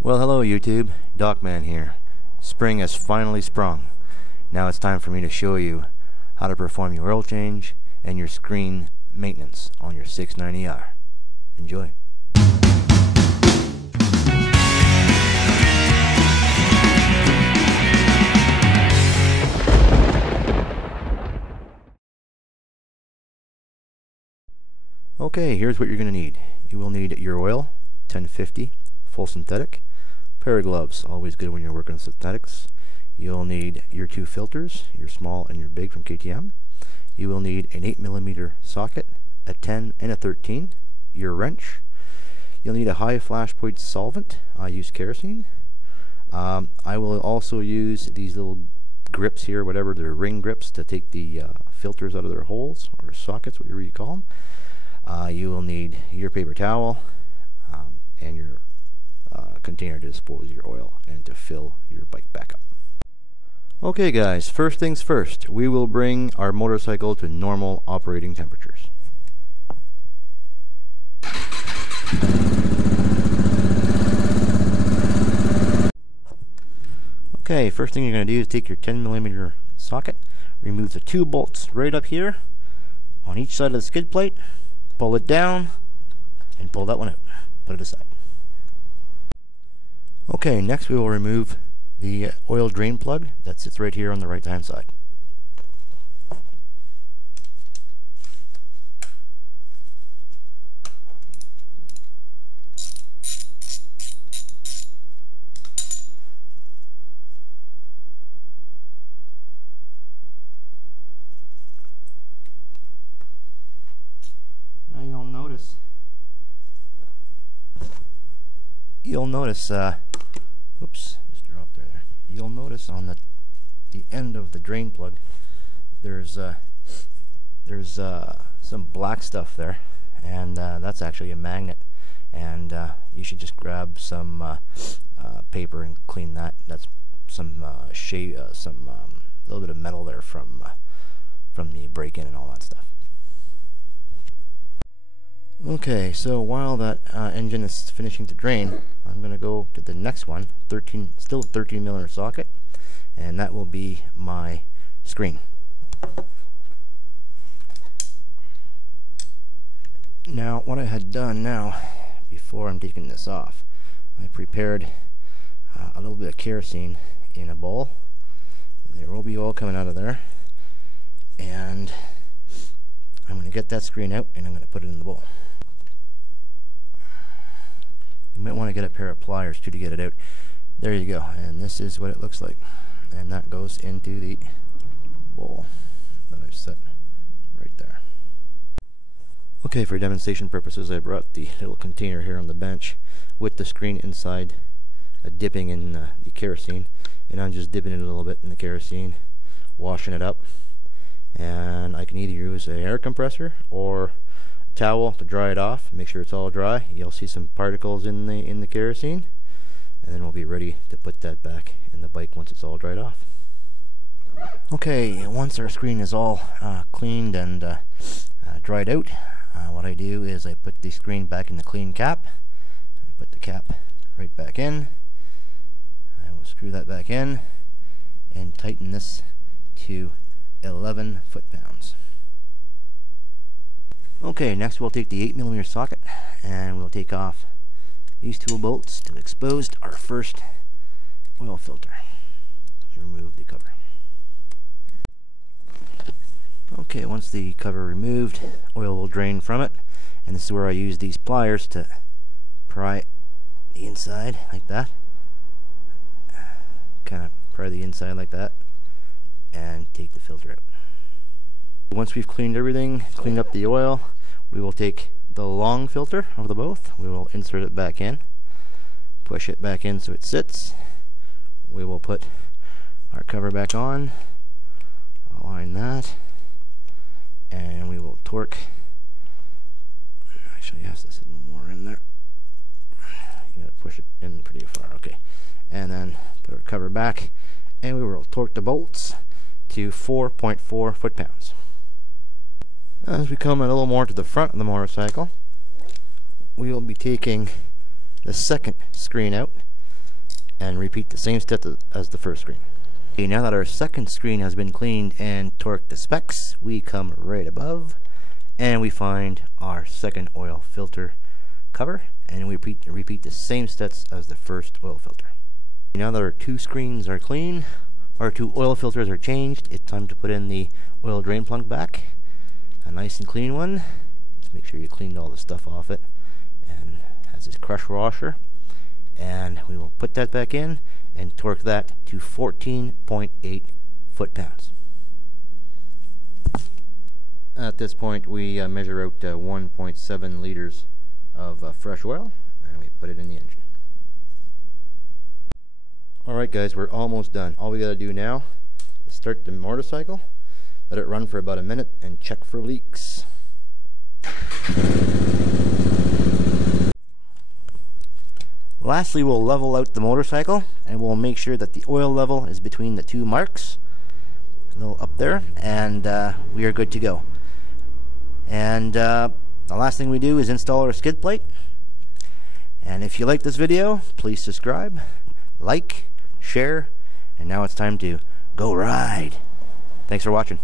Well, hello YouTube, Docman here. Spring has finally sprung. Now it's time for me to show you how to perform your oil change and your screen maintenance on your 690R. Enjoy. Okay, here's what you're going to need. You will need your oil, 1050, full synthetic. Pair of gloves, always good when you're working on synthetics. You'll need your two filters, your small and your big from KTM. You will need an 8mm socket, a 10 and a 13, your wrench. You'll need a high flash point solvent. I use kerosene. I will also use these little grips here, whatever, they're ring grips, to take the filters out of their holes, or sockets, whatever you call them. You will need your paper towel and your container to dispose your oil and to fill your bike back up. Okay guys, first things first, we will bring our motorcycle to normal operating temperatures. Okay, first thing you're going to do is take your 10mm socket, remove the two bolts right up here on each side of the skid plate, pull it down, and pull that one out. Put it aside. Okay, next we will remove the oil drain plug that sits right here on the right hand side. Now you'll notice oops, just dropped there. You'll notice on the end of the drain plug there's some black stuff there, and that's actually a magnet, and you should just grab some paper and clean that. That's some little bit of metal there from the break-in and all that stuff. Okay, so while that engine is finishing to drain, I'm going to go to the next one, still 13mm socket, and that will be my screen. Now, what I had done now, before I'm taking this off, I prepared a little bit of kerosene in a bowl. There will be oil coming out of there, and I'm going to get that screen out and I'm going to put it in the bowl. You might want to get a pair of pliers too to get it out. There you go, and this is what it looks like, and that goes into the bowl that I've set right there. Okay, for demonstration purposes, I brought the little container here on the bench with the screen inside, dipping in the kerosene, and I'm just dipping it a little bit in the kerosene, washing it up, and I can either use an air compressor or towel to dry it off. Make sure it's all dry. You'll see some particles in the kerosene, and then we'll be ready to put that back in the bike once it's all dried off. Okay, once our screen is all cleaned and dried out, what I do is I put the screen back in the clean cap. I put the cap right back in. I will screw that back in and tighten this to 11 foot-pounds. Okay, next we'll take the 8mm socket and we'll take off these two bolts to expose our first oil filter. We remove the cover. Okay, once the cover removed, oil will drain from it, and this is where I use these pliers to pry the inside like that. Kind of pry the inside like that and take the filter out. Once we've cleaned everything, cleaned up the oil, we will take the long filter of the both. We will insert it back in, push it back in so it sits. We will put our cover back on, align that, and we will torque. Actually, it has to sit a little more in there. You gotta push it in pretty far, okay. And then put our cover back, and we will torque the bolts to 4.4 foot-pounds. As we come a little more to the front of the motorcycle, we will be taking the second screen out and repeat the same step as the first screen. Okay, now that our second screen has been cleaned and torqued to specs, we come right above and we find our second oil filter cover, and we repeat the same steps as the first oil filter. Now that our two screens are clean, our two oil filters are changed, it's time to put in the oil drain plug back. A nice and clean one. Just make sure you cleaned all the stuff off it, and has this crush washer. And we will put that back in and torque that to 14.8 foot-pounds. At this point, we measure out 1.7 liters of fresh oil, and we put it in the engine. Alright guys, we're almost done. All we gotta do now is start the motorcycle, let it run for about a minute, and check for leaks. Lastly, we'll level out the motorcycle, and we'll make sure that the oil level is between the two marks, a little up there, and we are good to go. And the last thing we do is install our skid plate. And if you like this video, please subscribe, like, share, and now it's time to go ride. Thanks for watching.